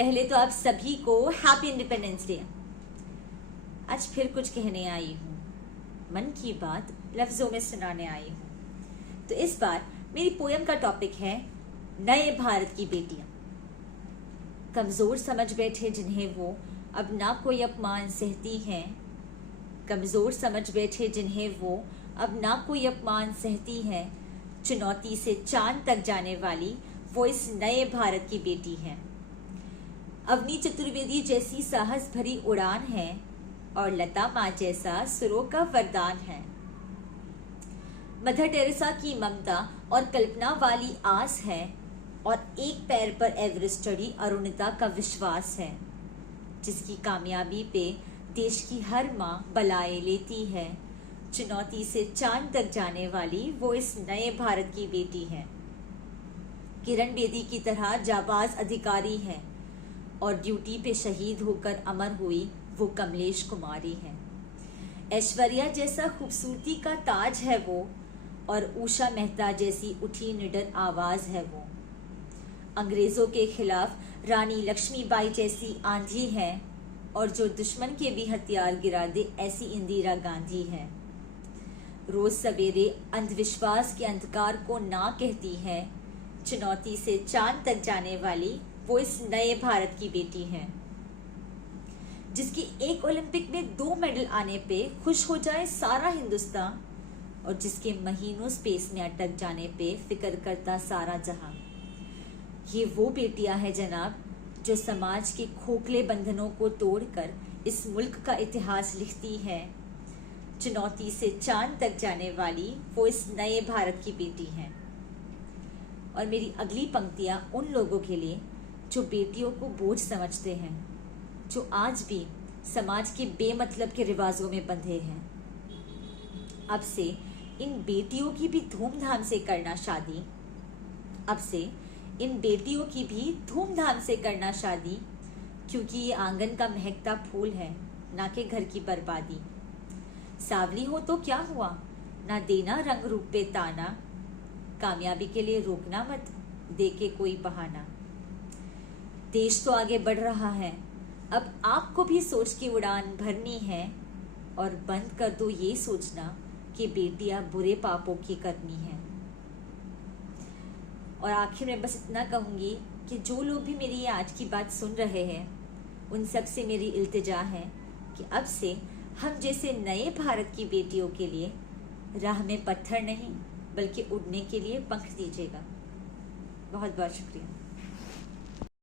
पहले तो आप सभी को हैप्पी इंडिपेंडेंस डे। आज फिर कुछ कहने आई हूँ, मन की बात लफ्जों में सुनाने आई हूँ। तो इस बार मेरी पोयम का टॉपिक है नए भारत की बेटियां। कमजोर समझ बैठे जिन्हें वो अब ना कोई अपमान सहती हैं, कमजोर समझ बैठे जिन्हें वो अब ना कोई अपमान सहती है, चुनौती से चांद तक जाने वाली वो इस नए भारत की बेटी है। अवनी चतुर्वेदी जैसी साहस भरी उड़ान है और लता माँ जैसा सुरों का वरदान है। मदर टेरेसा की ममता और कल्पना वाली आस है और एक पैर पर एवरेस्ट चढ़ी अरुणिता का विश्वास है, जिसकी कामयाबी पे देश की हर माँ बलाए लेती है। चुनौती से चांद तक जाने वाली वो इस नए भारत की बेटी है। किरण बेदी की तरह जाबाज अधिकारी है और ड्यूटी पे शहीद होकर अमर हुई वो कमलेश कुमारी है। ऐश्वर्या जैसा खूबसूरती का ताज है वो और उषा मेहता जैसी उठी निडर आवाज है वो। अंग्रेजों के खिलाफ रानी लक्ष्मीबाई जैसी आंधी है और जो दुश्मन के भी हथियार गिरा दे ऐसी इंदिरा गांधी है। रोज सवेरे अंधविश्वास के अंधकार को ना कहती है, चुनौती से चांद तक जाने वाली वो इस नए भारत की बेटी है। जिसकी एक ओलंपिक में 2 मेडल आने पे खुश हो जाए सारा हिंदुस्तान और जिसके महीनों स्पेस में अटक जाने पे फिक्र करता सारा जहां। ये वो बेटियां हैं जनाब, जो समाज के खोखले बंधनों को तोड़कर इस मुल्क का इतिहास लिखती है। चुनौती से चांद तक जाने वाली वो इस नए भारत की बेटी है। और मेरी अगली पंक्तियां उन लोगों के लिए जो बेटियों को बोझ समझते हैं, जो आज भी समाज के बेमतलब के रिवाजों में बंधे हैं। अब से इन बेटियों की भी धूमधाम से करना शादी, अब से इन बेटियों की भी धूमधाम से करना शादी, क्योंकि ये आंगन का महकता फूल है, ना कि घर की बर्बादी। सावली हो तो क्या हुआ, ना देना रंग रूप पे ताना, कामयाबी के लिए रोकना मत दे के कोई बहाना। देश तो आगे बढ़ रहा है, अब आपको भी सोच की उड़ान भरनी है और बंद कर दो ये सोचना कि बेटियां बुरे पापों की करनी है। और आखिर में बस इतना कहूंगी कि जो लोग भी मेरी ये आज की बात सुन रहे हैं, उन सब से मेरी इल्तिजा है कि अब से हम जैसे नए भारत की बेटियों के लिए राह में पत्थर नहीं बल्कि उड़ने के लिए पंख दीजिएगा। बहुत बहुत शुक्रिया।